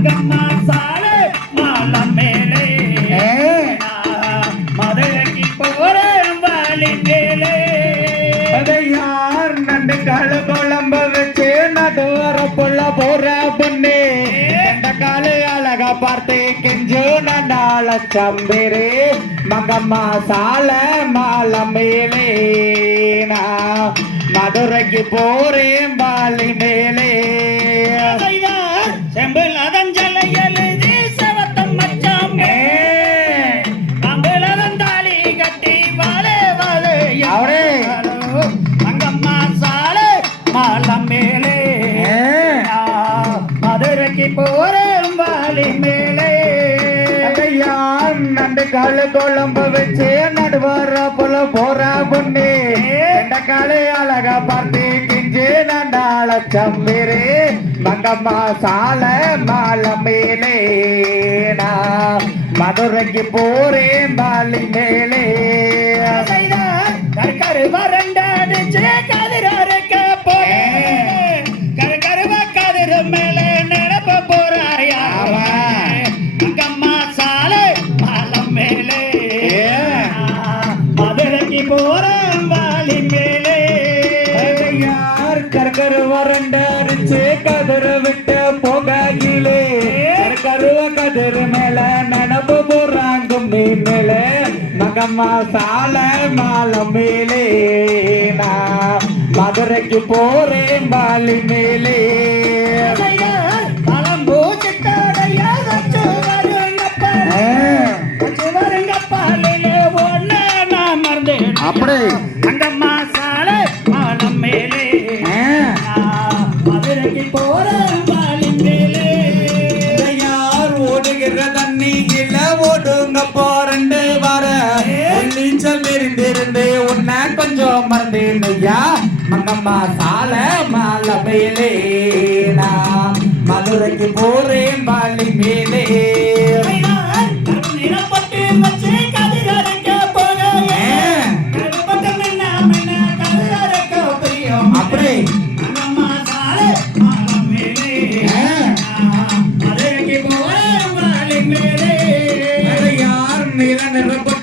மங்கம்மா சாலை மாலை மேலே மதுரைக்கு போறேன் வாலி மேலே யார் நண்டு காலு குழம்ப வச்சு நடுவர புள்ள போற பொண்ணு கண்ட காலு அழகா பார்த்து கெஞ்சு நண்டாள சம்பிரு மங்கம்மா சாலை மாலை மேலே மதுரைக்கு போறேன் வாலி மேலே செம்பில் அதஞ்சலை எழுதி செவத்தம் மச்சாமே கம்பில் அதந்தாலி கட்டி வாழே வாழே அவரே மங்கம்மா சாலை மாலை மேலே மதுரைக்கு போறேன் வாலி மேலே யார் நண்டு காலு குழம்பு வச்சு நடுவார போல போற பொண்ணு எந்த காலு அழகா பார்த்து கிஞ்சு நண்டாள சம்பிரு மங்கம்மா சாலை மாலை மேலே மதுரைக்கு போறேன் வாலி மேலே கரு வரண்டடிச்சு கதிரக்க போறேன் கருவ கதிர மேலே நிரப்ப போறாயா மங்கம்மா சாலை மாலை மேலே மதுரைக்கு போறேன் வாலி மேலே யார் கரு வரண்டடிச்சு கதிர விட்டு போகலே கருவ கதிர் மேல நினப்பு போறாங்க நீ மேல மங்கம்மா சாலை மாலை மேலே மதுரைக்கு போறேன் வாலி மேலே அப்படி மங்கம்மா சாலை மாலை மேலே மதுரைக்கு போறேன் வாலி மேலே யார் ஓடுகிற தண்ணியில ஓடுங்க போறண்டு வர நீச்சல் தெரிந்திருந்து உன்னை கொஞ்சம் மறந்தேன்யா மங்கம்மா சாலை மாலை மேலே மதுரைக்கு போறேன் வாலி மேலே அப்படி யார் நில நிரப்ப